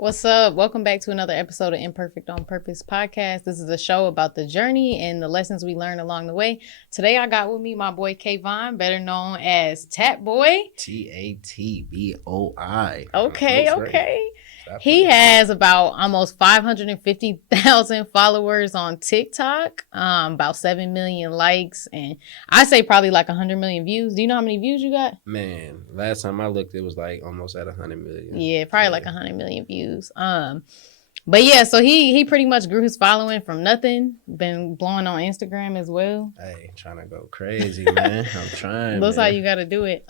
What's up? Welcome back to another episode of Imperfect on Purpose podcast. This is a show about the journey and the lessons we learn along the way. Today I got with me my boy Kayvon, better known as Tatboi. Tatboi. Okay. He has about almost 550,000 followers on TikTok, about 7 million likes, and I say probably like 100 million views. Do you know how many views you got? Man, last time I looked, it was like almost at 100 million. Yeah, probably like 100 million views. But yeah, so he pretty much grew his following from nothing. Been blowing on Instagram as well. Hey, trying to go crazy, man. I'm trying. That's how you got to do it.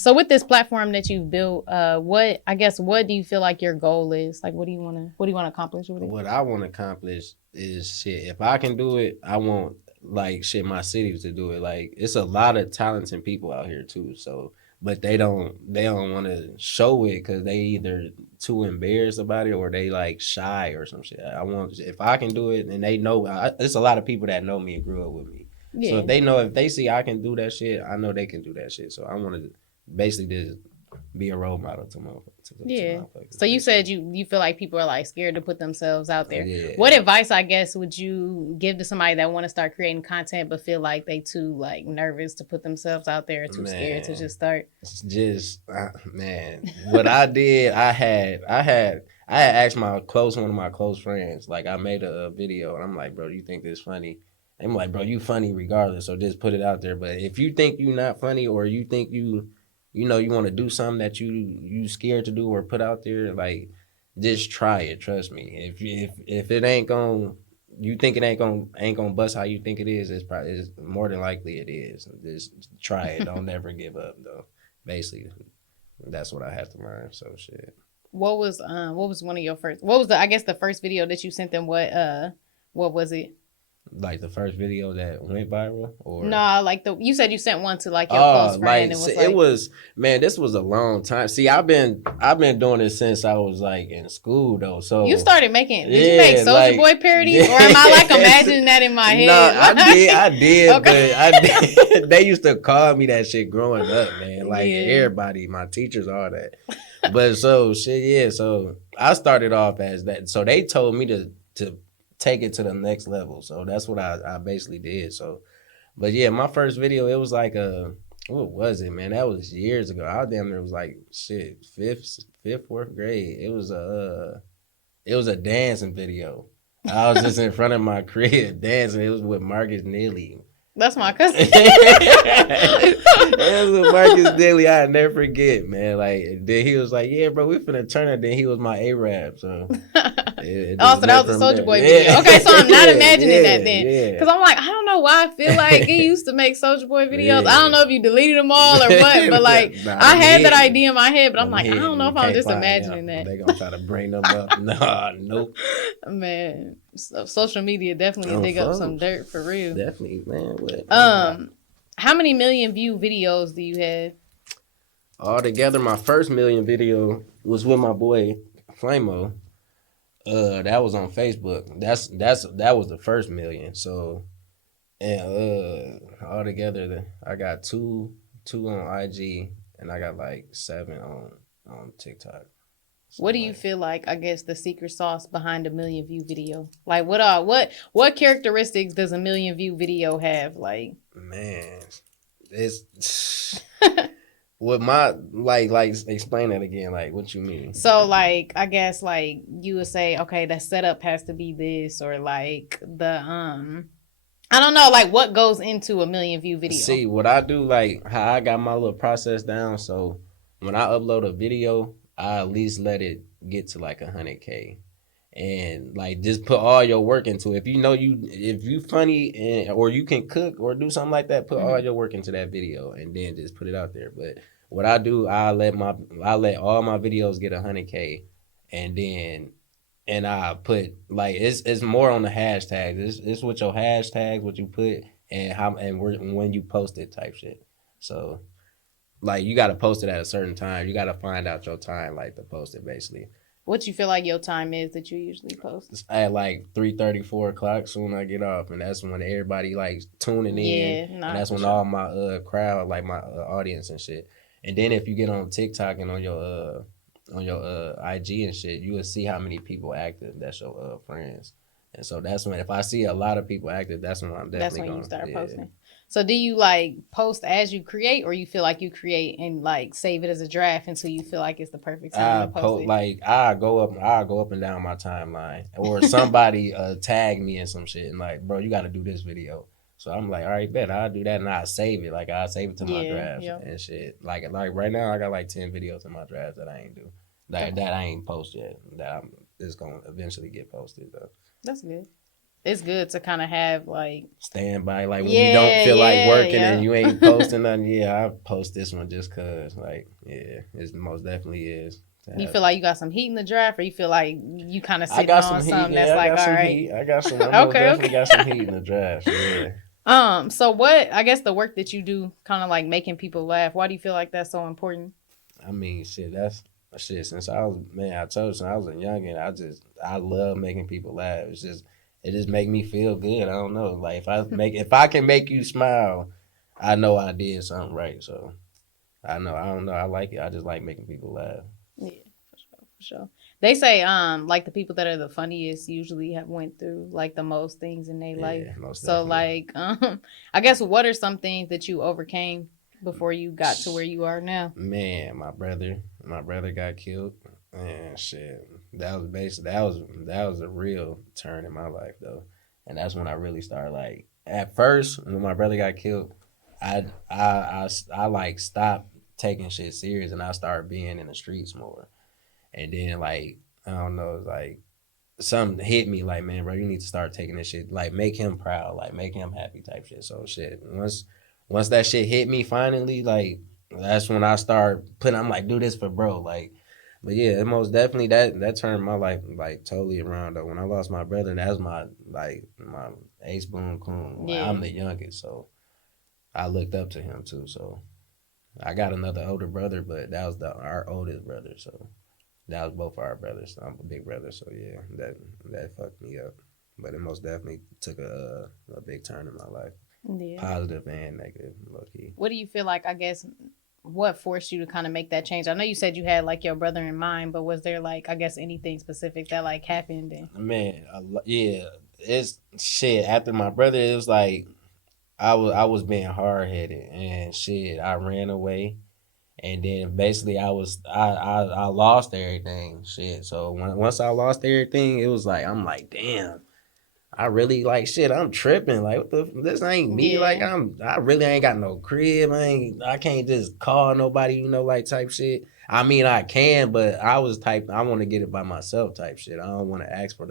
So with this platform that you've built, what do you feel like your goal is? Like, what do you want to accomplish with it? What I want to accomplish is shit. If I can do it, I want my city to do it. Like, it's a lot of talented people out here too. So. But they don't want to show it because they either too embarrassed about it or they like shy or some shit. If I can do it and they know, there's a lot of people that know me and grew up with me. Yeah. So if they see I can do that shit, I know they can do that shit. So I want to basically just be a role model to So you said you feel like people are like scared to put themselves out there. Yeah. What advice, I guess, would you give to somebody that want to start creating content but feel like they too like nervous to put themselves out there or too scared to just start? What I did, I had asked one of my close friends, like I made a video and I'm like, bro, do you think this funny? I'm like, bro, you funny regardless, so just put it out there. But if you think you not funny or you think you want to do something that you scared to do or put out there, like, just try it. Trust me. If it ain't you think it ain't gonna bust how you think it is, it's more than likely it is. Just try it. Don't never give up though. Basically, that's what I had to learn. So shit. What was one of your first? What was the first video that you sent them? What was it? Like the first video that went viral, or no, like you said you sent one to like your close friend. This was a long time. See, I've been doing this since I was like in school though. So you started making. Did you make Soulja Boy parodies, or am I like imagining that in my head? No, I did, okay. But I did. They used to call me that shit growing up, man. Like everybody, my teachers, all that. But so I started off as that. So they told me to take it to the next level. So that's what I basically did. So, but yeah, my first video, it was like what was it, man? That was years ago. I damn near was like shit, fourth grade. It was a dancing video. I was just in front of my crib dancing. It was with Marcus Neely. That's my cousin. That was with Marcus Neely. I'd never forget, man. Like, then he was like, yeah, bro, we finna turn it. Then he was my A-Rap, so. So that was a Soulja Boy video. Okay, so I'm not imagining that then. Because I'm like, I don't know why I feel like he used to make Soulja Boy videos. I don't know if you deleted them all or what, but like, I had that idea in my head, but I'm like, I don't know if I'm just imagining that. They gonna try to bring them up. Nope. Man, social media definitely dig up some dirt for real. Definitely, man. How many million view videos do you have? Altogether, my first million video was with my boy Flamo. That was on Facebook. That was the first million. So, and altogether, I got two on IG, and I got like 7 on TikTok. What do you feel like, I guess, the secret sauce behind a million view video? Like, what characteristics does a million view video have? Like, man, it's with my like explain that again. Like, what you mean? So, like, I guess, like, you would say, okay, the setup has to be this, or like the I don't know, like, what goes into a million view video? See, what I do, like, how I got my little process down. So when I upload a video, I at least let it get to like 100K, and like just put all your work into it. If you funny or you can cook or do something like that, put all your work into that video and then just put it out there. But what I do, I let all my videos get 100K, and I put like it's more on the hashtags. It's with your hashtags, what you put and when you post it type shit. So. Like, you got to post it at a certain time. You got to find out your time, like, to post it, basically. What you feel like your time is that you usually post? It's at, like, 3:30, 4 o'clock, soon I get off. And that's when everybody, like, tuning in. And that's when all my crowd, like, my audience and shit. And then if you get on TikTok and on your on your IG and shit, you will see how many people active. That's your friends. And so that's when, if I see a lot of people active, that's when I'm definitely That's when you start posting. So do you like post as you create, or you feel like you create and like save it as a draft until you feel like it's the perfect time to post it? Like I go up and down my timeline, or somebody tag me in some shit and like, bro, you got to do this video. So I'm like, all right, bet I'll do that, and I save it. Like I save it to my drafts and shit. Like right now, I got like 10 videos in my drafts that I ain't do, that I ain't post yet. That I'm is gonna eventually get posted though. That's good. It's good to kind of have like standby, like when you don't feel like working and you ain't posting nothing. Yeah, I post this one just cause, like, yeah, it most definitely is. You feel like you got some heat in the draft, or you feel like you kind of sitting on something that's like, all right. I got some. I definitely got some heat in the draft. Yeah. So what? I guess the work that you do, kind of like making people laugh. Why do you feel like that's so important? I mean, shit. That's shit. Since I was I told you, since I was a youngin, I love making people laugh. It just make me feel good. I don't know. Like if I can make you smile, I know I did something right. So I don't know. I like it. I just like making people laugh. Yeah, for sure. They say like the people that are the funniest usually have went through like the most things in their life. So like I guess what are some things that you overcame before you got to where you are now? Man, my brother got killed. And shit, that was a real turn in my life though, and that's when I really started. Like at first, when my brother got killed, I like stopped taking shit serious, and I started being in the streets more. And then like I don't know, like something hit me like, man, bro, you need to start taking this shit, like make him proud, like make him happy type shit. So shit, once that shit hit me finally, like that's when I start putting. I'm like, do this for bro, like. But yeah, it most definitely that turned my life like totally around though. When I lost my brother, that's my ace boon coon. Like, I'm the youngest, so I looked up to him too. So I got another older brother, but that was our oldest brother. So that was both our brothers. I'm a big brother, so yeah, that fucked me up. But it most definitely took a big turn in my life, positive and negative, low key. What do you feel like? I guess. What forced you to kind of make that change? I know you said you had like your brother in mind, but was there like, I guess, anything specific that like happened? Man, yeah, it's shit. After my brother, it was like I was being hard headed and shit. I ran away, and then basically I lost everything. Shit. So once I lost everything, it was like I'm like, damn. I really like shit. I'm tripping. Like, what this ain't me. Like, I really ain't got no crib. I can't just call nobody, like type shit. I mean, I can, but I was type. I want to get it by myself type shit. I don't want to ask for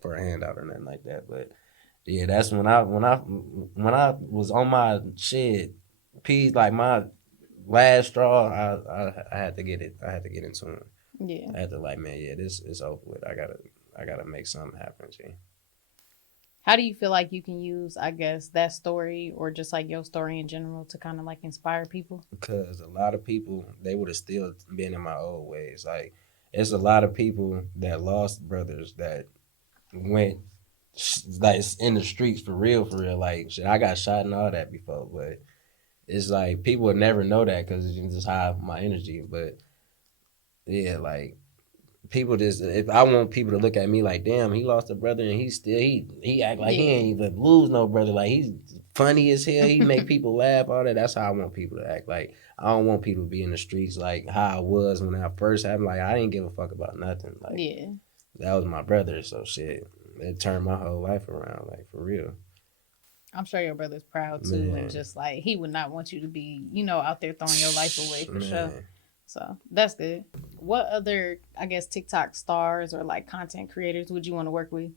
for a handout or nothing like that. But yeah, that's when I was on my shit. Like my last straw. I had to get it. I had to get into it. Yeah. I had to like, man, yeah, this is over with. I gotta make something happen, G. How do you feel like you can use, I guess, that story or just like your story in general to kind of like inspire people? Because a lot of people, they would have still been in my old ways. Like, it's a lot of people that lost brothers that went like in the streets for real. Like, shit, I got shot and all that before, but it's like people would never know that because it's just high my energy. But yeah, like people just, if I want people to look at me like, damn, he lost a brother and he act like he ain't even lose no brother. Like he's funny as hell. He make people laugh, all that. That's how I want people to act. Like I don't want people to be in the streets like how I was when I first happened. Like I didn't give a fuck about nothing. Like that was my brother. So shit, it turned my whole life around. Like for real. I'm sure your brother's proud too, and just like he would not want you to be, out there throwing your life away for sure. So that's good. What other, I guess, TikTok stars or like content creators would you want to work with?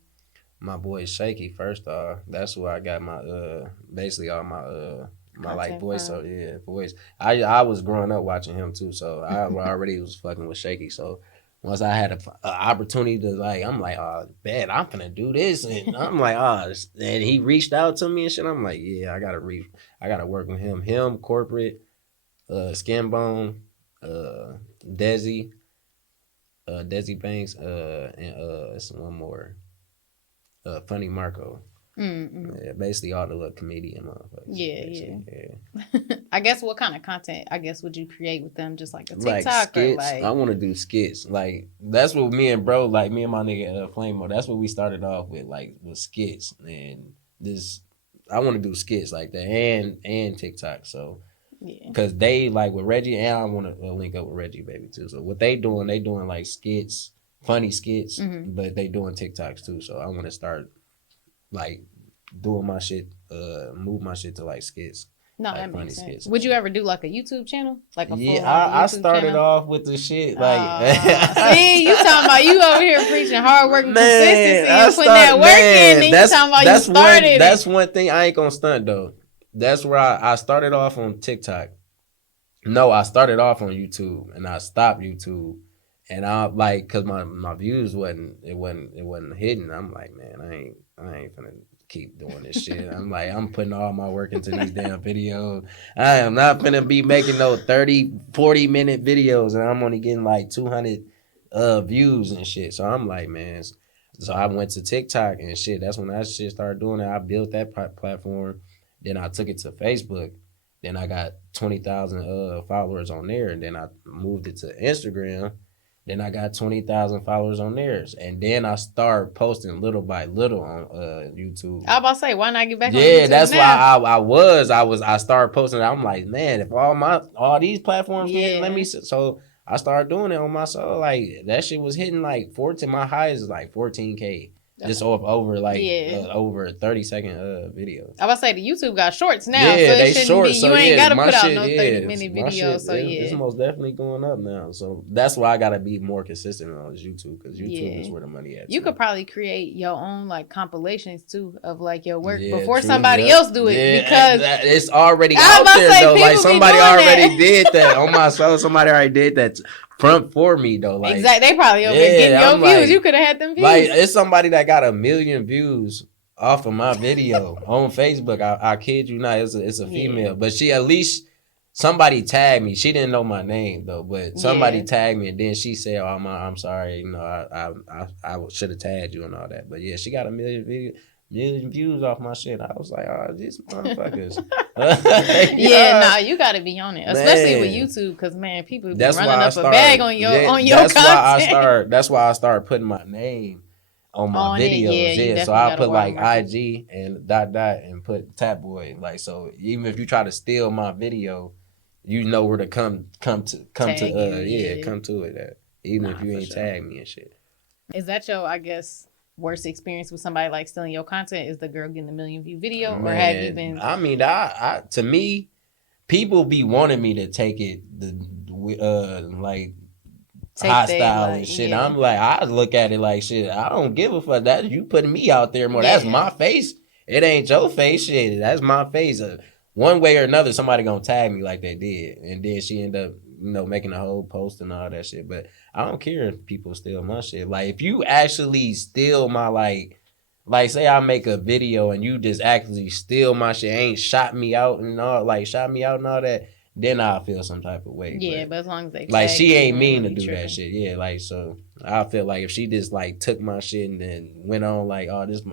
My boy Shaky, first off. That's where I got my basically all my like voice. So yeah, voice. I was growing up watching him too, so I already was fucking with Shaky. So once I had an opportunity to like, I'm like, oh, bet I'm gonna do this, and I'm like, oh, and he reached out to me and shit. I'm like, yeah, I gotta work with him. Him, corporate, Skinbone, Desi Banks, and it's one more, Funny Marco. Yeah, basically all the little comedian motherfuckers. Yeah. I guess what kind of content would you create with them? Just like a TikTok like skits. or I want to do skits. Like that's what me and my nigga Flamo. That's what we started off with. Like with skits and this. I want to do skits like that and TikTok. So. Yeah. Cause they like with Reggie, and I want to link up with Reggie baby too. So what they doing like skits, funny skits, but they doing TikToks too. So I want to start like doing my shit, move my shit to like skits. No, like that makes sense. Would you ever do like a YouTube channel? Like a I started off with the shit like. See, you talking about you over here preaching hard work and consistency and putting that work in, and you talking about you started. That's one thing I ain't gonna stunt though. That's where I started off on TikTok. No, I started off on YouTube and I stopped YouTube. And I like cause my views wasn't hitting. I'm like, man, I ain't finna keep doing this shit. I'm like, I'm putting all my work into these damn videos. I am not finna be making no 30, 40 minute videos and I'm only getting like 200 views and shit. So I'm like, man. So I went to TikTok and shit. That's when that shit started doing it. I built that platform. Then I took it to Facebook. Then I got 20,000 followers on there. And then I moved it to Instagram. Then I got 20,000 followers on theirs. And then I started posting little by little on YouTube. I was about to say, why not get back on YouTube? Yeah, that's now? Why I started posting. I'm like, man, if all these platforms hit, let me. So I started doing it on my soul. Like that shit was hitting like 14. My highest is like 14K. Just over 30-second video. I was about to say the YouTube got shorts now, so it shouldn't be. You ain't gotta put out no 30-minute videos. So it's most definitely going up now. So that's why I gotta be more consistent on YouTube because YouTube is where the money at. You could probably create your own like compilations too of like your work before somebody else do it because it's already out there though. Like somebody already did that on my show. Somebody already did that. For me though, like exactly, they probably over there getting your views. Like, you could have had them views. Like it's somebody that got 1 million views off of my video on Facebook. I kid you not, it's a female, but she at least somebody tagged me. She didn't know my name though, but somebody tagged me, and then she said, "Oh, I'm sorry, you know, I should have tagged you and all that." But yeah, she got 1 million views off my shit. I was like, oh, these motherfuckers. You gotta be on it, especially with YouTube, because man, people be running up a bag on your content. That's why I started putting my name on my videos. So I put like IG and ... and put Tatboy. Like so, even if you try to steal my video, you know where to come to it. Even if you ain't tag me and shit. Is that your, I guess, worst experience with somebody like stealing your content? Is the girl getting 1 million view video, or have you been? I mean, I to me, people be wanting me to take it like hostile and shit. I'm like, I look at it like shit. I don't give a fuck. That you putting me out there more. That's my face. It ain't your face. Shit, that's my face. One way or another, somebody gonna tag me like they did, and then she end up, making a whole post and all that shit. But I don't care if people steal my shit. Like, if you actually steal my, like say I make a video and you just actually steal my shit, ain't shot me out and all that, then I'll feel some type of way. Yeah, but as long as they like, she ain't mean to do that shit. Yeah, like, so I feel like if she just like took my shit and then went on like, oh, this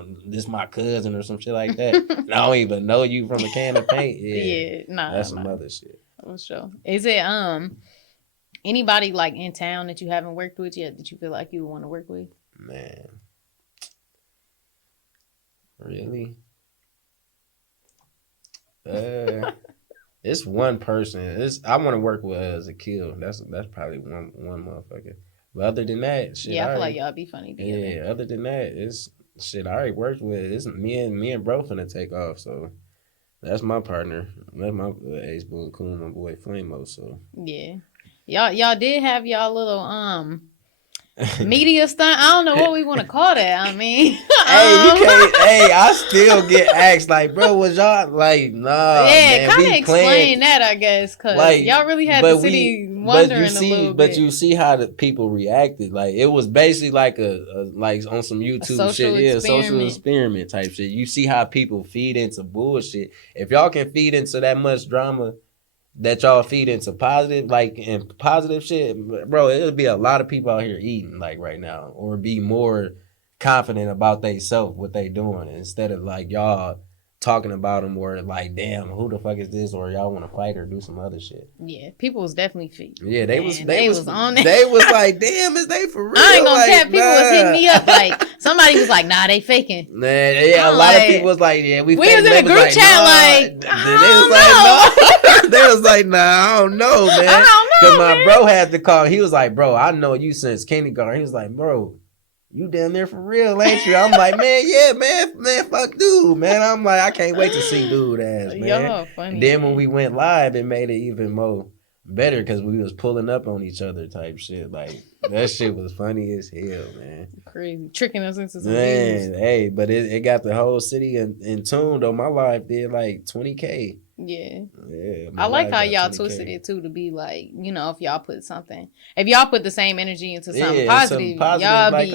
my cousin or some shit like that, and I don't even know you from a can of paint. That's some other shit. For sure. Is it anybody like in town that you haven't worked with yet that you feel like you would want to work with? Man, really? It's one person. I want to work with Zakil. That's probably one motherfucker. But other than that, shit. Yeah, I feel like y'all be funny together. Yeah. Other than that, it's shit I already worked with. It's me and bro finna take off. So that's my partner. That's my Ace Boone Coon, my boy Flamo. So yeah, y'all did have y'all little media stunt. I don't know what we want to call that. I mean, I still get asked like, bro, was y'all like, nah? Yeah, kind of explain that, I guess, because like, y'all really had the city wondering a little bit. But you see how the people reacted. Like, it was basically like a like on some YouTube shit, social experiment type shit. You see how people feed into bullshit. If y'all can feed into that much drama that y'all feed into positive shit, bro, it'll be a lot of people out here eating like right now, or be more confident about they self, what they doing, instead of like y'all talking about them or like, damn, who the fuck is this, or y'all want to fight or do some other shit. Yeah, people was definitely feet. Yeah, they was on it. They was like, damn, is they for real? I ain't gonna cap. People was hitting me up like somebody was like, nah, they faking. Man, yeah, a lot of people was like, yeah, we was in a group chat like, they was like, nah, I don't know, man. I don't know, because my bro had to call. He was like, bro, I know you since kindergarten. He was like, bro, you down there for real, ain't you? I'm like, man, yeah, man, fuck dude, man. I'm like, I can't wait to see dude ass, man. Y'all funny. Then when we went live, it made it even more better because we was pulling up on each other type shit. Like, that shit was funny as hell, man. Crazy. Tricking us into some man, views. Hey, but it got the whole city in tune, though. My live did like 20K. Yeah. Yeah. I like how y'all twisted it too to be like, you know, if y'all put the same energy into something positive, y'all like,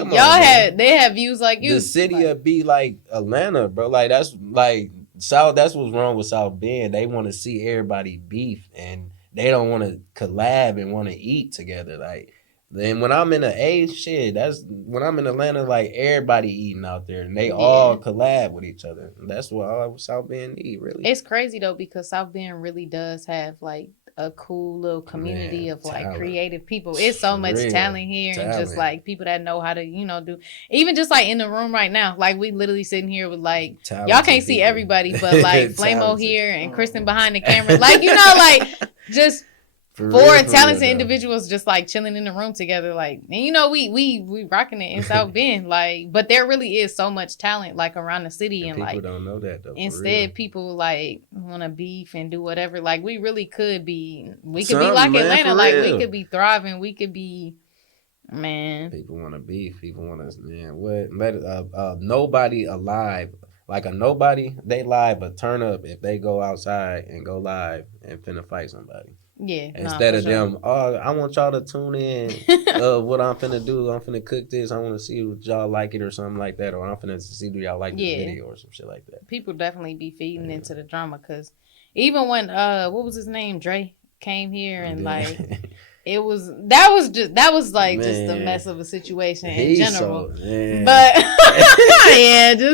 they have views like you. The city would be like Atlanta, bro. Like that's like South. That's what's wrong with South Bend. They want to see everybody beef and they don't want to collab and want to eat together. Like then when I'm in the A shit, that's when I'm in Atlanta. Like everybody eating out there and they all collab with each other. That's what all South Bend need, really. It's crazy though because South Bend really does have like a cool little community of like creative people. It's so much talent here and just like people that know how to, you know, do even just like in the room right now. Like we literally sitting here with like y'all can't see everybody, but like Flamo here and Kristen behind the camera. Like, you know, like just four talented individuals just like chilling in the room together, like, and you know we rocking it in South Bend, like, but there really is so much talent like around the city, and people like don't know that though. Instead, people like want to beef and do whatever. Like we really could be, we could be like Atlanta, like we could be thriving, we could be, man. People want to beef, people want to, man. What let nobody alive. Like a nobody, they lie, but turn up if they go outside and go live and finna fight somebody. Yeah. Instead of them, oh, I want y'all to tune in. What I'm finna do, I'm finna cook this. I want to see if y'all like it or something like that, or I'm finna see do y'all like this video or some shit like that. People definitely be feeding into the drama because even when what was his name, Dre came here and like. That was like just a mess of a situation in general. But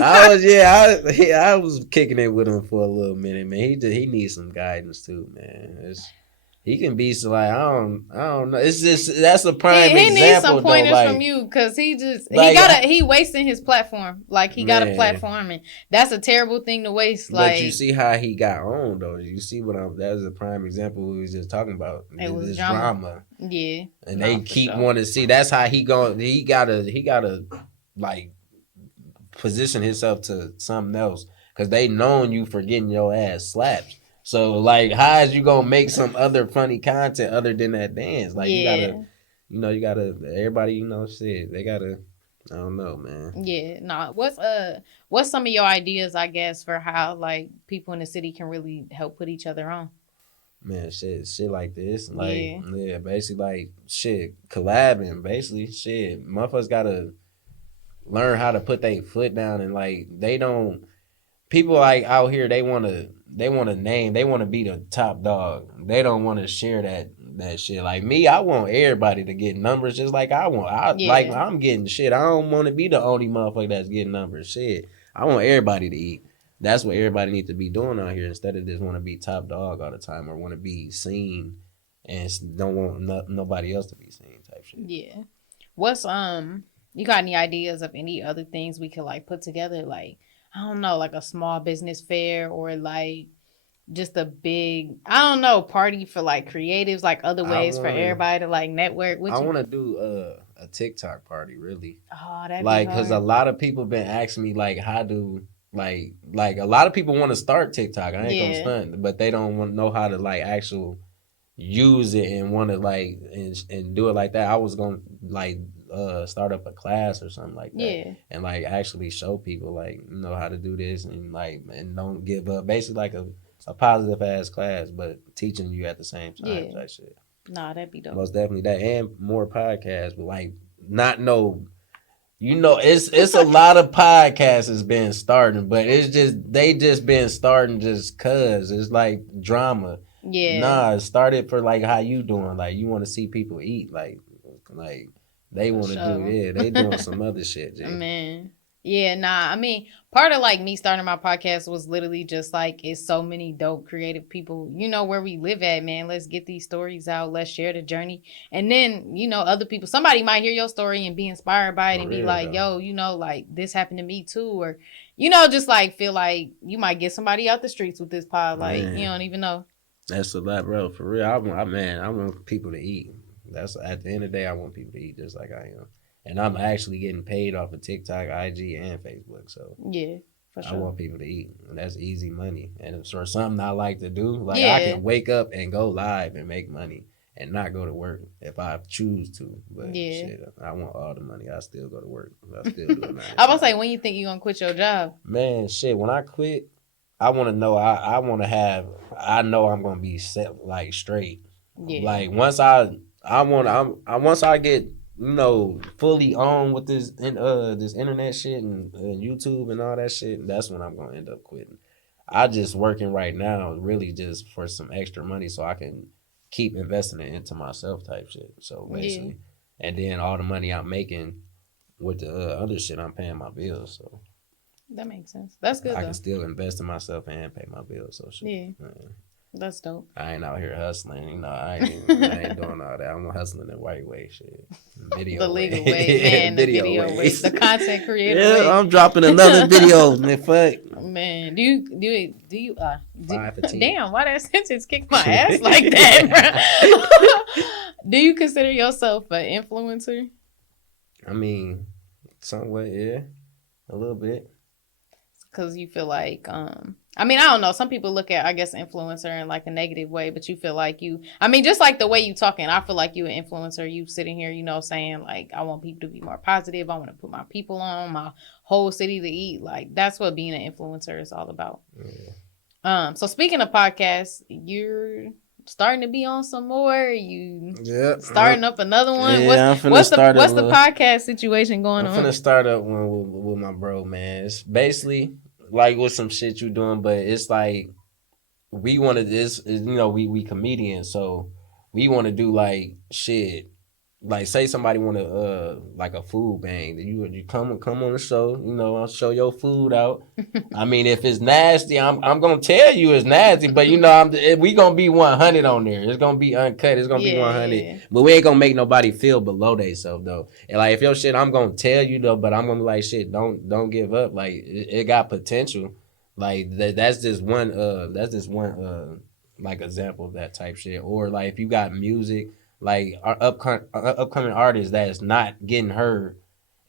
I was kicking it with him for a little minute, man. He needs some guidance too, man. He can be so like I don't know. It's just that's a prime example. He needs some pointers from you because he wasting his platform. Like he got a platform and that's a terrible thing to waste. Like, but you see how he got on though. You see that was a prime example we was just talking about. It was drama. Yeah, and they keep wanting to see. That's how he going. He gotta like position himself to something else because they known you for getting your ass slapped. So, like, how is you gonna make some other funny content other than that dance? Like, you gotta, everybody, you know, shit, they gotta, I don't know, man. Yeah, nah. What's some of your ideas, I guess, for how, like, people in the city can really help put each other on? Man, shit like this. Like, yeah, basically, like, shit, collabing, basically, shit. Motherfuckers gotta learn how to put their foot down and, like, people, like, out here, they want to be the top dog. They don't want to share that shit. Like me, I want everybody to get numbers just like I want. Like I'm getting shit. I don't want to be the only motherfucker that's getting numbers. Shit. I want everybody to eat. That's what everybody needs to be doing out here instead of just want to be top dog all the time or want to be seen and don't want nobody else to be seen type shit. Yeah. What's you got any ideas of any other things we could like put together, like I don't know, like a small business fair or like just a big, I don't know, party for like creatives, like other ways for everybody to like network with you? I want to do a TikTok party, really. Oh, that'd like, be hard. Because a lot of people been asking me like, how do, like a lot of people want to start TikTok. I ain't gonna stunt, but they don't want to know how to like actual use it and want to like and do it like that. I was gonna like start up a class or something like that, and like actually show people like you know how to do this and like and don't give up. Basically, like a positive ass class, but teaching you at the same time. That shit. Nah, that'd be dope. Most definitely that, and more podcasts, but like not no. You know, it's a lot of podcasts has been starting, but it's just they just been starting just cause it's like drama. Yeah. Nah, it started for like how you doing. Like you want to see people eat. Like They want to do, they doing some other shit, G. Man. Yeah, nah. I mean, part of like me starting my podcast was literally just like it's so many dope creative people, where we live at, man. Let's get these stories out. Let's share the journey. And then, other people, somebody might hear your story and be inspired by it and be like, yo, like this happened to me too. Or, just like feel like you might get somebody out the streets with this pod. Like, you don't even know. That's a lot, bro. For real. I want people to eat. That's at the end of the day, I want people to eat just like I am. And I'm actually getting paid off of TikTok, IG, and Facebook. So yeah, for sure. I want people to eat. And that's easy money. And for something I like to do, like I can wake up and go live and make money and not go to work if I choose to. But shit, I want all the money. I still go to work. I still do it. I was like, when you think you're going to quit your job? Man, shit, when I quit, I want to know, I want to have, I know I'm going to be set, like, straight. Yeah. Like, once once I get, fully on with this internet shit and YouTube and all that shit, that's when I'm going to end up quitting. I just working right now really just for some extra money so I can keep investing it into myself type shit. So basically, and then all the money I'm making with the other shit, I'm paying my bills. So that makes sense. That's good. I can still invest in myself and pay my bills. So shit. Yeah. That's dope. I ain't out here hustling, I ain't doing all that. I'm hustling the right way, shit. The legal way, man. The video way. The content creator way. I'm dropping another video, man. Fuck. Man, do you damn, why that sentence kicked my ass like that, bro? Do you consider yourself an influencer? I mean, somewhat, yeah. A little bit. Because you feel like, I don't know. Some people look at, I guess, influencer in like a negative way, but you feel like just like the way you talking, I feel like you an influencer. You sitting here, saying like, I want people to be more positive. I want to put my people on, my whole city to eat. Like, that's what being an influencer is all about. Yeah. So speaking of podcasts, you're starting to be on some more. You starting up another one. Yeah, what's the podcast situation going on? I'm finna start up one with my bro, man. It's basically like with some shit you doing, but it's like we want to this we comedians, so we want to do like shit. Like say somebody want to like a food bang, you come on the show, I'll show your food out. I mean, if it's nasty, I'm gonna tell you it's nasty, but we gonna be 100 on there. It's gonna be uncut. It's gonna be 100, but we ain't gonna make nobody feel below themselves though. And like if your shit, I'm gonna tell you though, but I'm gonna be like shit. Don't give up. Like it got potential. Like that's just one like example of that type shit. Or like if you got music. Like our upcoming artists that's not getting heard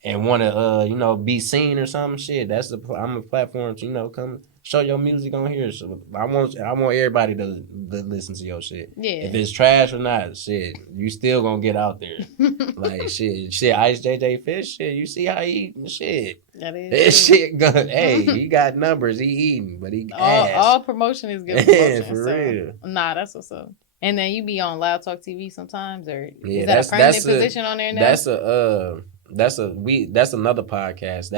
and want to be seen or some shit. I'm a platform to come show your music on here. So I want everybody to listen to your shit. Yeah. If it's trash or not, shit, you still gonna get out there. Like shit. Ice JJ Fish, shit. You see how he eating shit. That shit good. Hey, he got numbers. He eating, but he all promotion is good promotion. For real. Nah, that's what's up. And then you be on Loud Talk TV sometimes, or is that a permanent position on there now? That's another podcast.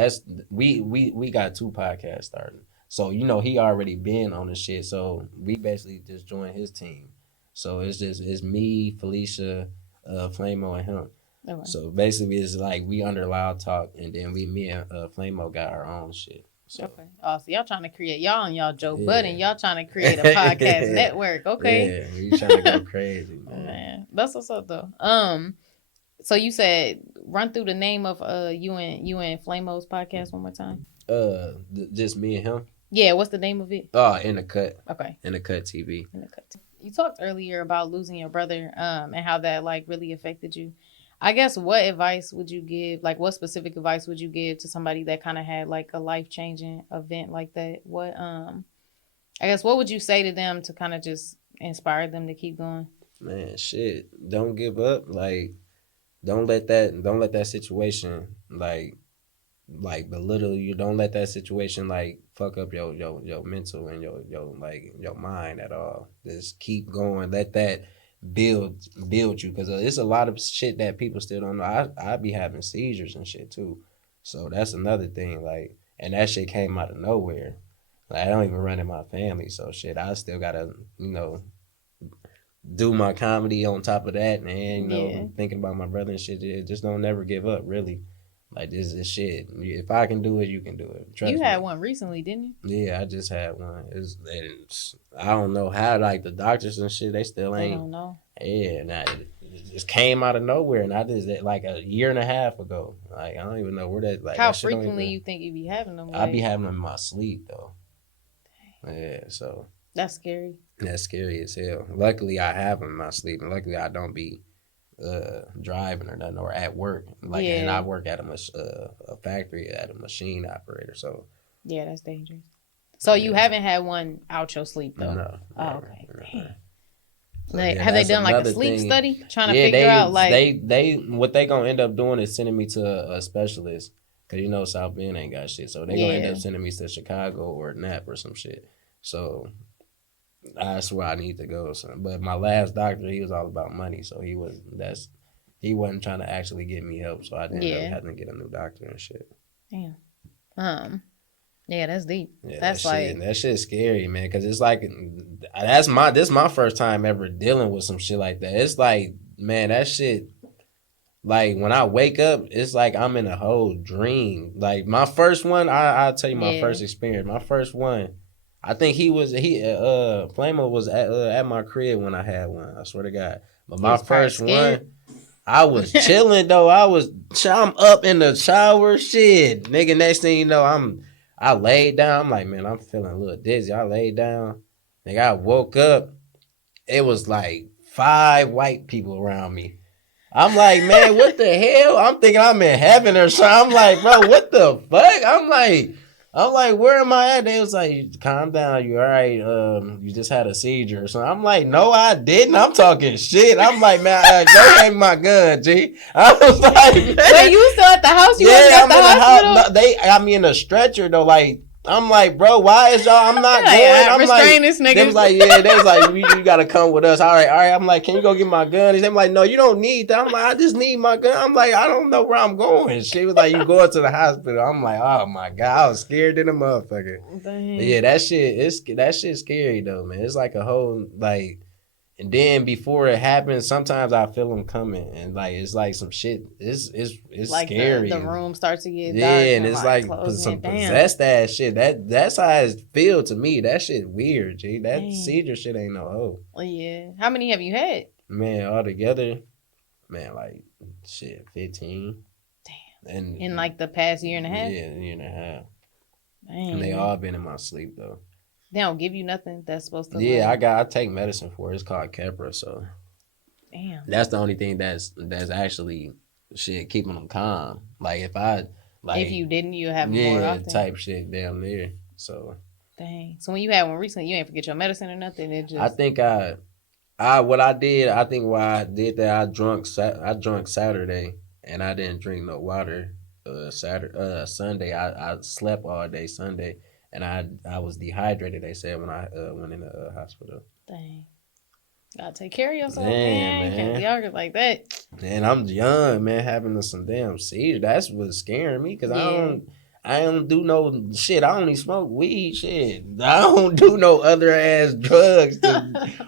We got 2 podcasts starting. So he already been on the shit. So we basically just joined his team. So it's me, Felicia, Flamo, and him. Okay. So basically it's like we under Loud Talk, and then me and Flamo got our own shit. So. Okay. Oh, so y'all trying to create y'all Joe Budden. Y'all trying to create a podcast network. Okay. Yeah, we trying to go crazy, man. That's what's up though. So you said run through the name of you and Flamo's podcast one more time. Just me and him. Yeah. What's the name of it? In the Cut. Okay. In the Cut TV. In the Cut. You talked earlier about losing your brother, and how that like really affected you. I guess what advice would you give, like what specific advice would you give to somebody that kind of had like a life-changing event like that? What, I guess what would you say to them to kind of just inspire them to keep going? Man, shit, don't give up. Like, don't let that situation like belittle you. Don't let that situation like fuck up your mental and your mind at all. Just keep going. Let that build you, because it's a lot of shit that people still don't know. I be having seizures and shit too, so that's another thing. Like, and that shit came out of nowhere. Like, I don't even run in my family, so shit, I still gotta do my comedy on top of that, and you know, thinking about my brother and shit. Just don't never give up, really. Like this is shit. If I can do it, you can do it. Trust you had me. one recently, didn't you? Yeah, I just had one. I don't know how. Like the doctors and shit, they still ain't. They don't know. Yeah, nah, it just came out of nowhere, and I did that like a year and a half ago. Like I don't even know where that. Like how that shit frequently you think you be having them? I be having them in my sleep though. Yeah, so that's scary. That's scary as hell. Luckily, I have them in my sleep, and luckily, I don't be driving or nothing or at work. Like, and I work at a factory at a machine operator. So yeah, that's dangerous. So you haven't had one out your sleep though? No. Oh, okay. No. So, have they done like a sleep study trying to figure out like they what they gonna end up doing is sending me to a specialist because you know South Bend ain't got shit, so they gonna end up sending me to Chicago or Nap or some shit. So that's where I need to go. So, but my last doctor, he was all about money, so he wasn't trying to actually get me help, so I didn't really have to get a new doctor and shit. Damn. Yeah, that's deep. Yeah, that's that shit's scary, man. Because it's like this is my first time ever dealing with some shit like that. It's like, man, that shit. Like when I wake up, it's like I'm in a whole dream. Like my first one, I'll tell you my first experience. My first one, I think Flamo was at my crib when I had one. I swear to God. But my first one, I was chilling though. I'm up in the shower, shit, nigga. Next thing you know, I laid down. I'm like, man, I'm feeling a little dizzy. I laid down. Nigga, I woke up. It was like 5 white people around me. I'm like, man, what the hell? I'm thinking I'm in heaven or something. I'm like, bro, what the fuck? I'm like, where am I at? They was like, calm down. You all right? You just had a seizure or something. I'm like, no, I didn't. I'm talking shit. I'm like, man, go take my gun, G. I was like, man. Wait, you was still at the house? You wasn't at the hospital? House. They got me in a stretcher though. Like, I'm like, bro, why is y'all? I'm not going. I'm like, this nigga. They was like, you gotta come with us. All right. I'm like, can you go get my gun? He's like, no, you don't need that. I'm like, I just need my gun. I'm like, I don't know where I'm going. She was like, you going to the hospital. I'm like, oh my God, I was scared than a motherfucker. But yeah, that shit's scary though, man. It's like a whole like. And then before it happens, sometimes I feel them coming, and like it's like some shit. It's like scary. The room starts to get dark. And it's like some possessed ass shit. That's how it feel to me. That shit weird, G. That seizure shit ain't no hoe. Oh yeah. How many have you had? Man, altogether, man, like shit, 15. Damn. And in like the past year and a half. Yeah, year and a half. Dang. And they all been in my sleep though. They don't give you nothing that's supposed to. Yeah, I take medicine for it. It's called Keppra, so. Damn. That's the only thing that's actually shit keeping them calm. Like if you didn't, you have more often. Type shit down there. So. Dang. So when you had one recently, you ain't forget your medicine or nothing. It just. I think what I did. I think why I did that. I drunk Saturday and I didn't drink no water. Sunday I slept all day Sunday. And I was dehydrated, they said, when I went in the hospital. Dang. Gotta take care of yourself, man. Can't be arguing like that. And I'm young, man, having some damn seizure. That's what's scaring me, because I don't do no shit. I only smoke weed, shit. I don't do no other ass drugs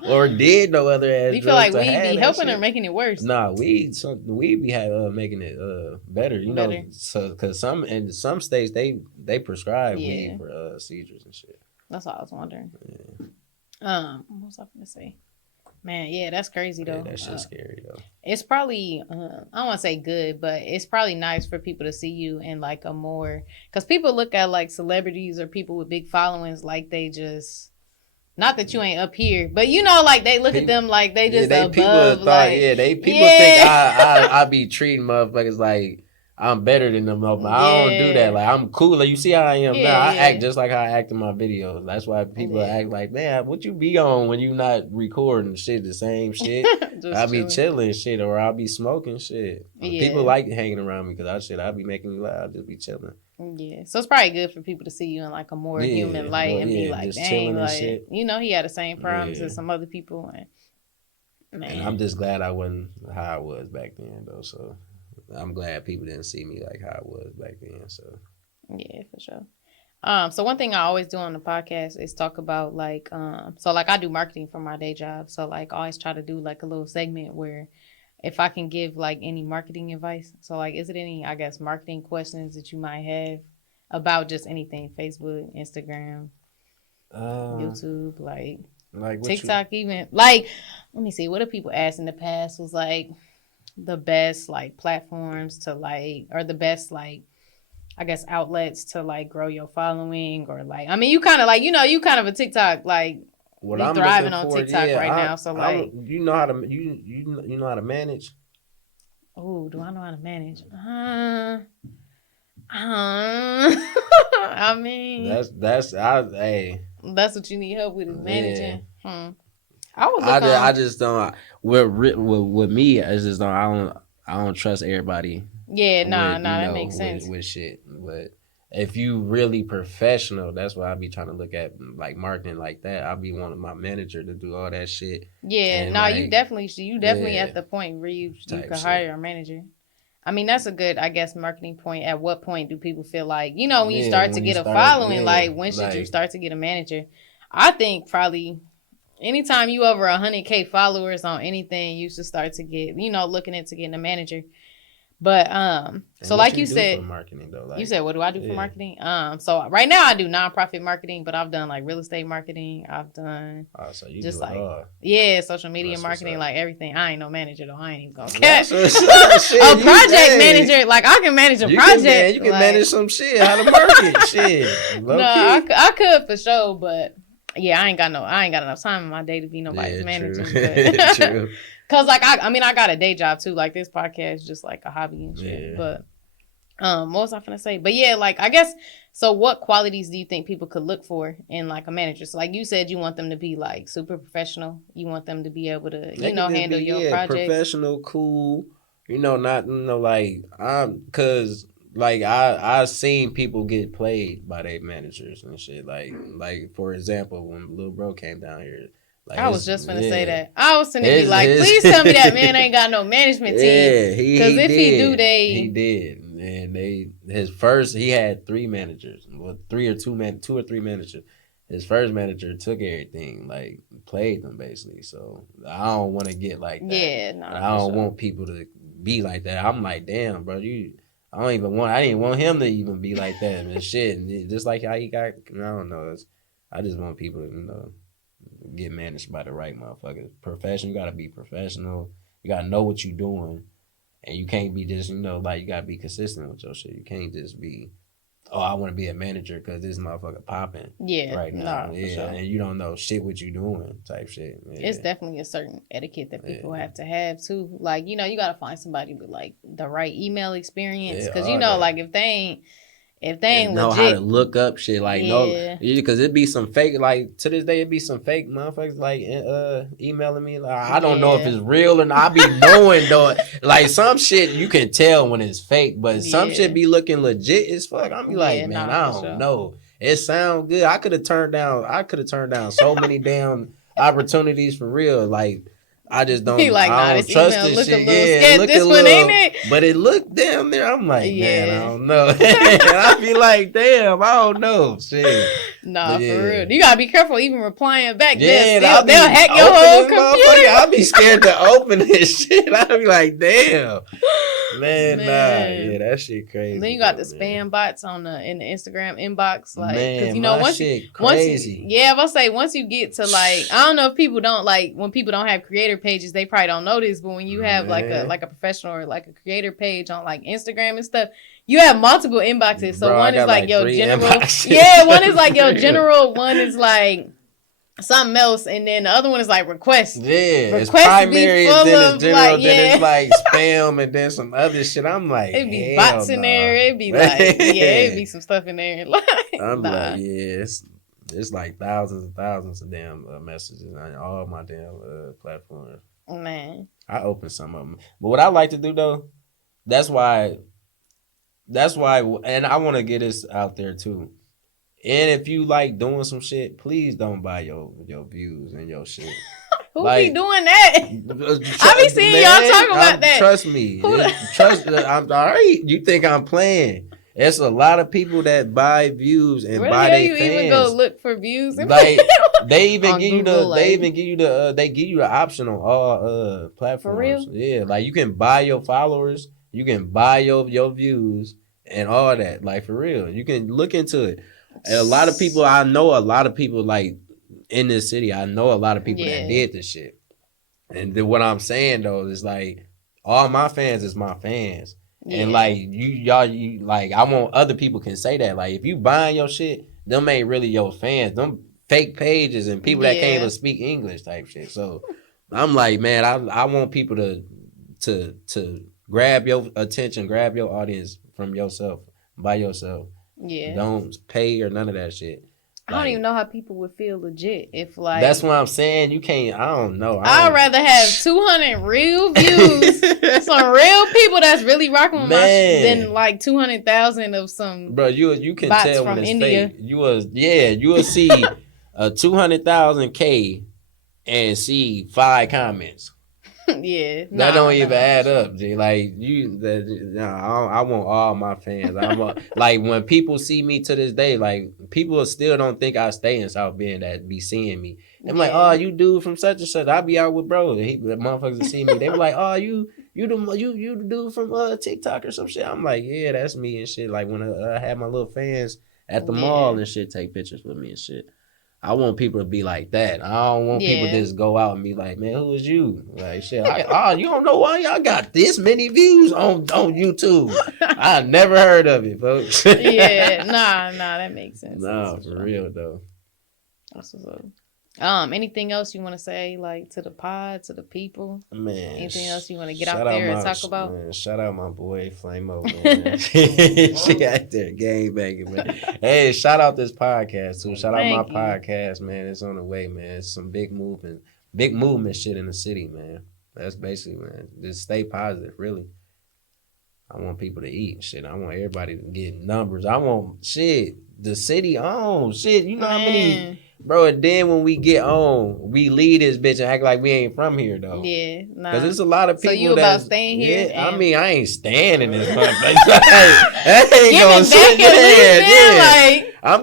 or did no other ass drugs. You feel like weed be helping or making it worse? Nah, weed be making it better. You know, so because in some states they prescribe weed for seizures and shit. That's what I was wondering. Yeah. What was I gonna say? Man, yeah, that's crazy though. Yeah, that shit's scary though. It's probably I don't want to say good, but it's probably nice for people to see you in like a more, because people look at like celebrities or people with big followings like they just, not that you ain't up here, but you know, like they look at them like they just above. People think I be treating motherfuckers like I'm better than them, but I don't do that. Like, I'm cooler. You see how I am now. I act just like how I act in my videos. That's why people act like, man, what you be on when you not recording shit, the same shit? I be chilling shit, or I'll be smoking shit. People like hanging around me because I be making me laugh. I'll just be chilling. Yeah, so it's probably good for people to see you in like a more human light and be like, dang, like, you know, he had the same problems as some other people. And I'm just glad I wasn't how I was back then, though, so... I'm glad people didn't see me like how I was back then. So, yeah, for sure. So one thing I always do on the podcast is talk about like, so like I do marketing for my day job. So like I always try to do like a little segment where if I can give like any marketing advice. So like, is it any, I guess, marketing questions that you might have about just anything, Facebook, Instagram, YouTube, like TikTok even. Like, let me see, what do people ask in the past was like the best like platforms to like, or the best like, I guess, outlets to like grow your following, or like, I mean, you kind of like, you kind of a TikTok, like, what you're thriving on TikTok right now. So like, you know how to you know how to manage. Oh, do I know how to manage? I mean, that's what you need help with is managing. Yeah. I just don't. With me, it's just I don't trust everybody. Yeah, that makes sense with shit. But if you really professional, that's why I be trying to look at like marketing like that. I be wanting my manager to do all that shit. Yeah, like, you definitely at the point where you can hire a manager. I mean, that's a good, I guess, marketing point. At what point do people feel like, when you start to get a following, like, when should you start to get a manager? I think probably anytime you over 100K followers on anything, you should start to get, looking into getting a manager. But so like you said, for marketing though, like, you said, what do I do for marketing? So right now I do nonprofit marketing, but I've done like real estate marketing. I've done so you just like social media marketing, like everything. I ain't no manager though. I ain't even gonna catch a project manager. Like, I can manage a project. You can manage some shit. How to market shit. No, I could for sure, but yeah, I ain't got enough time in my day to be nobody's manager. True. Cause like I got a day job too. Like, this podcast is just like a hobby and shit. Yeah. But what was I finna say? But yeah, like, I guess, so what qualities do you think people could look for in like a manager? So like you said, you want them to be like super professional. You want them to be able to handle your projects. Professional, cool. Not like cause like I seen people get played by their managers and shit. Like for example, when Lil Bro came down here. Like, I was just finna say that. I was finna be like, please tell me that man ain't got no management team. Yeah, because if he do, he did. And he had 3 managers. Well, 2 or 3 managers. His first manager took everything, like, played them basically. So I don't want to get like that. Yeah, no. I don't want people to be like that. I'm like, damn, bro, I didn't want him to even be like that and shit. And just like how he got, I don't know. I just want people to, get managed by the right motherfuckers. Professional, you gotta be professional. You gotta know what you're doing, and you can't be just like, you gotta be consistent with your shit. You can't just be, I want to be a manager because this motherfucker popping right now. Sure. And you don't know shit what you doing type shit. Yeah. It's definitely a certain etiquette that people have to have too. Like, you gotta find somebody with like the right email experience, because like if they ain't know legit, how to look up shit, like because it'd be some fake, like to this day it'd be some fake motherfuckers like emailing me, like I don't know if it's real or not. I be knowing though, like some shit you can tell when it's fake, but some shit be looking legit as fuck. I'm be like, man, I don't know. It sound good. I could have turned down so many damn opportunities for real, like. I just don't. Like, I don't trust this shit. This one ain't it? But it looked damn there. I'm like, man, I don't know. And I be like, damn, I don't know. Shit. Nah, for real. You gotta be careful even replying back. Yeah, they'll hack your whole computer. I'll be scared to open this shit. I'll be like, damn. Man, nah. Yeah, that shit crazy. Then you got the spam bots in the Instagram inbox, like, because once shit crazy. I was say once you get to like, I don't know if people don't like when people don't have creator pages, they probably don't notice, but when you have like a professional or like a creator page on like Instagram and stuff, you have multiple inboxes. So one is like your general, one is like your general, one is like something else, and then the other one is like requests. Yeah, it's primary, and then it's general, then it's like spam, and then some other shit. I'm like, it'd be bots in there. It'd be like, it'd be some stuff in there. Like, I'm like, it's like thousands and thousands of damn messages on all my damn platforms. Man, I open some of them, but what I like to do though, that's why, and I want to get this out there too. And if you like doing some shit, please don't buy your views and your shit. Who be doing that? I be seeing y'all talking about that. Trust me. I'm all right. You think I'm playing? It's a lot of people that buy views and buy their fans. Where the hell you even go look for views? Like they even give you the they give you the option on all platforms. For real? Yeah, like you can buy your followers, you can buy your views and all that. Like for real, you can look into it. And a lot of people, I know a lot of people like in this city. I know a lot of people that did this shit. And then what I'm saying though is like all my fans is my fans. Yeah. And like you like I want other people can say that. Like if you buying your shit, them ain't really your fans. Them fake pages and people that can't even speak English type shit. So I'm like, man, I want people to grab your attention, grab your audience from yourself, by yourself. Yeah. Don't pay or none of that shit. I don't even know how people would feel legit if like. That's what I'm saying. You can't. I don't know. I'd rather have 200 real views, some real people that's really rocking with my shit than like 200,000 of some. Bro, you can tell when it's India. Fake. You will see a 200,000 K and see 5 comments. Yeah, that don't even add up, G. Like I want all my fans. Like when people see me to this day, like people still don't think I stay in South Bend that be seeing me. I'm like, oh, you dude from such and such. I be out with bro. The motherfuckers see me. They be like, oh, you the dude from TikTok or some shit. I'm like, yeah, that's me and shit. Like when I had my little fans at the mall and shit, take pictures with me and shit. I want people to be like that. I don't want people to just go out and be like, man, who is you? Like, shit, you don't know why y'all got this many views on YouTube. I never heard of it, folks. Yeah, nah, that makes sense. No, for real, though. That's what's up. Anything else you want to say, like, to the pod, to the people? Man. Anything else you want to get out there and talk about? Man, shout out my boy, Flamo, man. She out there gang banging, man. Hey, shout out this podcast, too. Shout out my podcast, man. It's on the way, man. It's some big movement shit in the city, man. That's basically, man. Just stay positive, really. I want people to eat and shit. I want everybody to get numbers. I want, the city on. Shit, you know how many... Bro, and then when we get on, we leave this bitch and act like we ain't from here, though. Yeah, nah. Because there's a lot of people so you about staying here? Yeah, I mean, I ain't staying in this motherfucker. I ain't gonna sit there. Yeah. I'm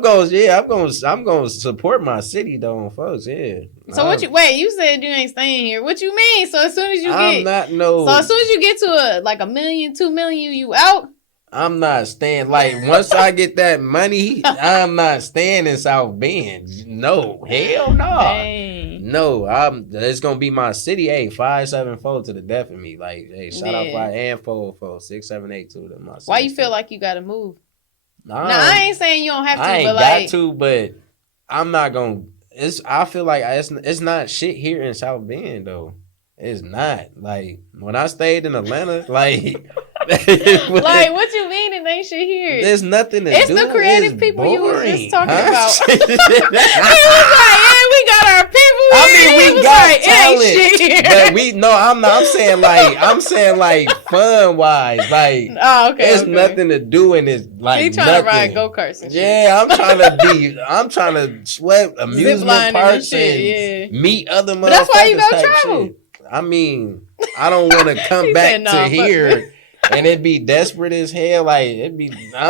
gonna support my city, though, folks, yeah. So you said you ain't staying here. What you mean? So as soon as you get... So as soon as you get to $1 million, $2 million, you out? I'm not staying. Like, once I get that money, I'm not staying in South Bend. No. Hell no. Dang. No. It's going to be my city. Hey, 574 to the death of me. Like, hey, shout out 5 and 404, 6782 to my city. Why you feel like you got to move? Nah, I ain't saying you don't have to, I ain't got to, but I'm not going to. I feel like it's not shit here in South Bend, though. It's not. Like, when I stayed in Atlanta, like... Like, what you mean it ain't shit here? There's nothing to do. It's the creative people boring. You were just talking about. He was like, yeah, we got our people here. I mean, we got talent. But I'm saying like fun wise. Like, there's nothing to do in this. Like, he trying to ride go-karts and shit. Yeah, I'm trying to sweat amusement parks and meet other motherfuckers. But that's why you go travel. Shit. I mean, I don't want to come back to here. And it'd be desperate as hell. Like, I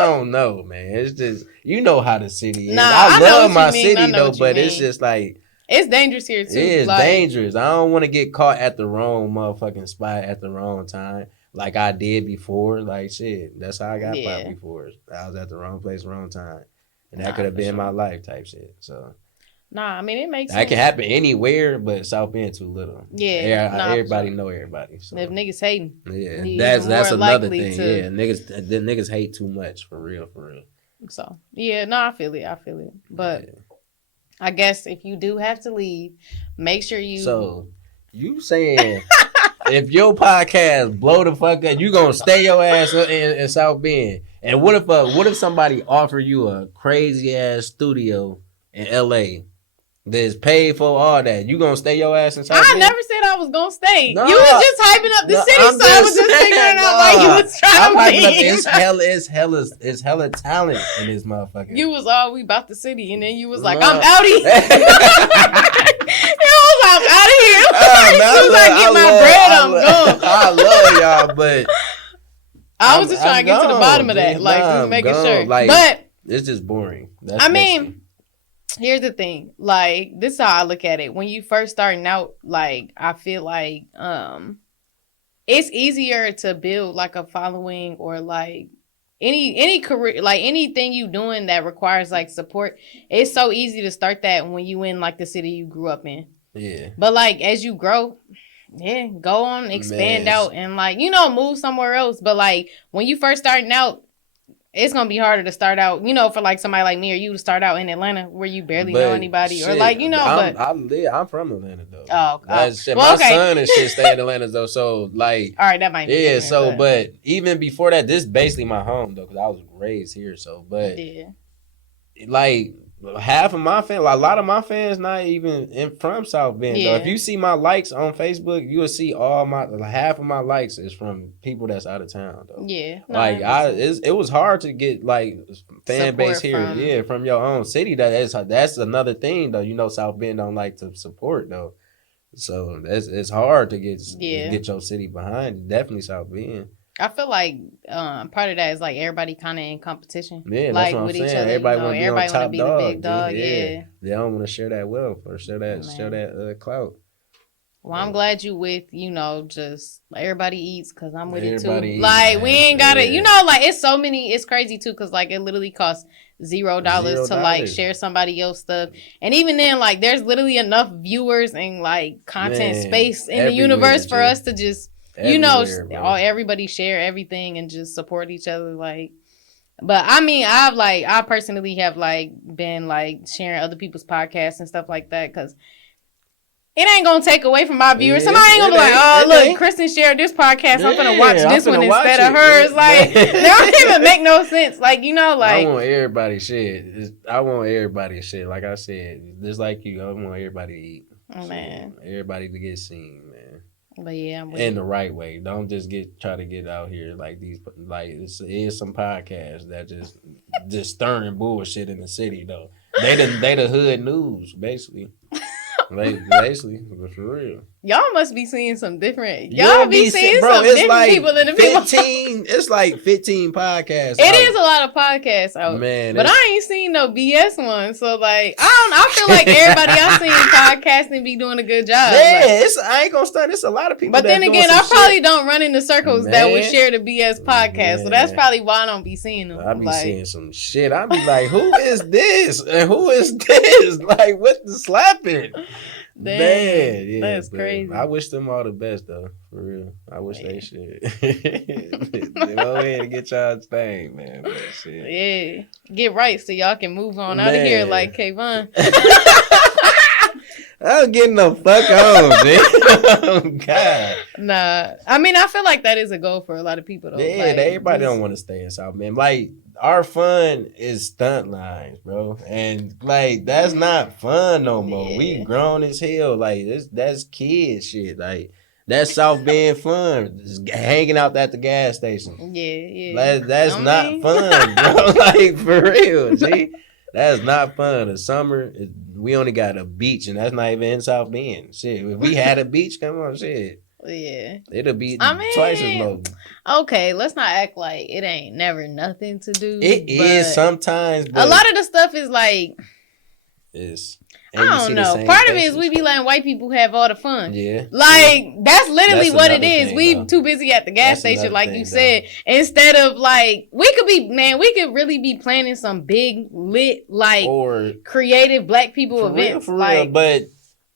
don't know, man. It's just, you know how the city is. I love my city, though, but it's just like... It's dangerous here, too. It's dangerous. I don't want to get caught at the wrong motherfucking spot at the wrong time like I did before. Like, shit, that's how I got popped before. I was at the wrong place, wrong time. And that could have been my life type shit, so... Nah, I mean, it makes sense. That can happen anywhere, but South Bend too little. Yeah. Everybody know everybody. So. If niggas hating. Yeah, that's another thing. Yeah, niggas hate too much, for real. So, yeah, no, I feel it. But I guess if you do have to leave, make sure you... So, you saying if your podcast blow the fuck up, you gonna stay your ass in South Bend. And what if somebody offer you a crazy-ass studio in L.A., that's paid for all that? You gonna stay your ass in South Bend? I never said I was gonna stay. No, you was just hyping up the city, so I was just figuring out why you was trying to leave. It's hella talent in this motherfucker. You was all we about the city, and then you was like, I'm out of here. I'm out of here. As soon as I get my bread, I'm gone. I love y'all, but I was just trying to get to the bottom of that, like just making sure. Like, but it's just boring. That's I mean, here's the thing. Like, this is how I look at it. When you first starting out, like, I feel like it's easier to build like a following or like any career, like anything you doing that requires like support. It's so easy to start that when you in like the city you grew up in. Yeah. But like as you grow, go on, expand out and like, you know, move somewhere else. But like when you first starting out, it's gonna be harder to start out, you know, for like somebody like me or you to start out in Atlanta where you barely know anybody or like, you know. I'm from Atlanta though. Oh, my son and shit stay in Atlanta though. So like, all right, that might be different. So but even before that, this is basically my home though because I was raised here. So but like half of my fans, like, a lot of my fans not even from South Bend though. If you see my likes on Facebook, you will see half of my likes is from people that's out of town though. Yeah, like it was hard to get like fan base here, from your own city. That's another thing though. You know, South Bend don't like to support though, so it's hard to get your city behind. Definitely South Bend. I feel like part of that is like everybody kind of in competition. Yeah, like that's what with I'm each saying. other. Everybody want to be the big dog. Yeah. They don't want to share that wealth or share that clout. Well, I'm glad you with, you know, just everybody eats because I'm with it too. Like, we ain't got to, you know, like, it's crazy too because, like, it literally costs $0 to, like, share somebody else's stuff. And even then, like, there's literally enough viewers and, like, content space in the universe for us to just, you know, everybody share everything and just support each other, like. But I mean, I personally have, like, been, like, sharing other people's podcasts and stuff like that because it ain't gonna take away from my viewers. Somebody ain't gonna be like, oh, look, Kristen shared this podcast. I'm gonna watch this one instead of hers. Like, that don't even make no sense. Like, you know, like. I want everybody shit. I want everybody shit. Like I said, just like you, I want everybody to eat. Oh, man. Everybody to get seen, man. But yeah, in the right way. Don't just try to get out here like these. Like it is some podcasts that just stirring bullshit in the city though. They the hood news basically. Basically, but for real. Y'all must be seeing some different. Y'all be seeing some different like people in the 15, it's like 15 podcasts. It is a lot of podcasts out, man. But I ain't seen no BS one. So like, I feel like everybody I seen podcasting be doing a good job. Yeah, like, I ain't gonna start. It's a lot of people. But then again, I probably don't run into circles that would share the BS podcast. So that's probably why I don't be seeing them. I be seeing some shit. I be like, who is this and who is this? Like, what's the slapping? Damn, that's crazy. I wish them all the best though, for real. I wish they should. Go ahead and get y'all's thing, man. Shit. Yeah, get right so y'all can move on out of here like Kayvon. I was getting the fuck on, man. Oh, God. Nah, I mean, I feel like that is a goal for a lot of people though. Yeah, like, everybody don't want to stay in South Bend. Like, our fun is stunt lines, bro. And like that's not fun no more. We grown as hell. Like that's kid shit. Like that's South Bend fun. Just hanging out at the gas station. Yeah. That's not fun, bro. Like for real, G. That's not fun. The summer we only got a beach and that's not even in South Bend. Shit. If we had a beach, come on, shit. Yeah. It'll be twice as low. Okay, let's not act like it ain't never nothing to do. It is sometimes. But a lot of the stuff is like. I don't know. Part of it is we be letting white people have all the fun. Yeah. Like, that's literally what it is. We too busy at the gas station, like you said. Instead of, like, we could really be planning some big, lit, like, or creative black people events. For real, but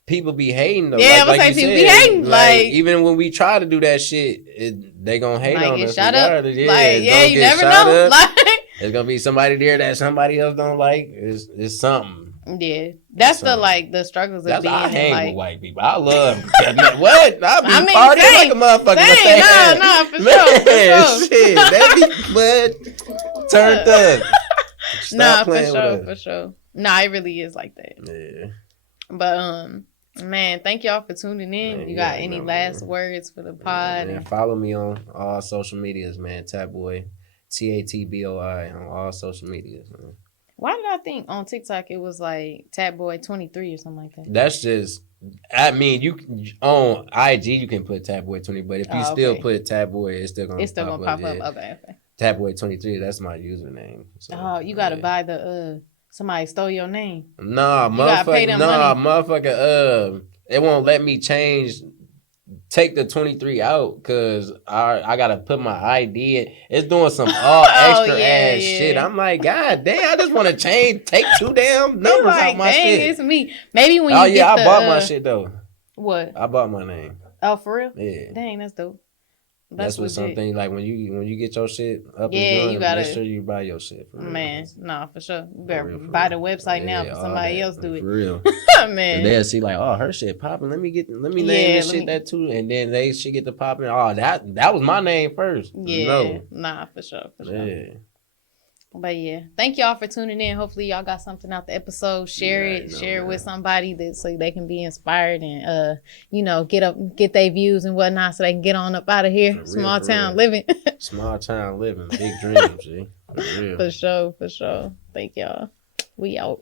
people be hating, though. Yeah, like people be hating. Like, even when we try to do that shit, they gonna hate on us. Shut up. Yeah, you never know. Like, there's gonna be somebody there that somebody else don't like. It's something. Yeah, that's the struggles of being. I hang with white people. I love what I be partying like a motherfucker. Nah, for sure. Shit, that be but turned up. Nah, for sure. Nah, it really is like that. Yeah. But man, thank y'all for tuning in. Man, you got any last words for the pod? Man, follow me on all social medias, man. Tatboi, Tatboi on all social medias, man. Why did I think on TikTok it was like Tatboi23 or something like that? That's just I mean, you on IG you can put Tatboi20, but if you still put Tatboy, it's still gonna pop up. Okay. Tatboi23, that's my username. So, you gotta buy the somebody stole your name. Nah, motherfucker. It won't let me take the 23 out because I gotta put my ID in. It's doing some extra ass shit. I'm like, God damn, I just want to take 2 damn numbers out my shit. It's me. Maybe when you get I bought my shit though. What? I bought my name. Oh, for real? Yeah. Dang, that's dope. That's what something like when you get your shit up and running, you gotta make sure you buy your shit. For real. Man, nah, for sure. You better buy the website now for somebody else do it. For real. Man. And they'll see like, oh, her shit popping. Let me name this shit that too. And then they should get the popping. Oh, that was my name first. Yeah. No. Nah, for sure. Yeah. But yeah, thank y'all for tuning in. Hopefully y'all got something out the episode. Share it with somebody so they can be inspired and get their views and whatnot so they can get on up out of here. Small town living. Small town living, big dreams. For sure. Thank y'all. We out.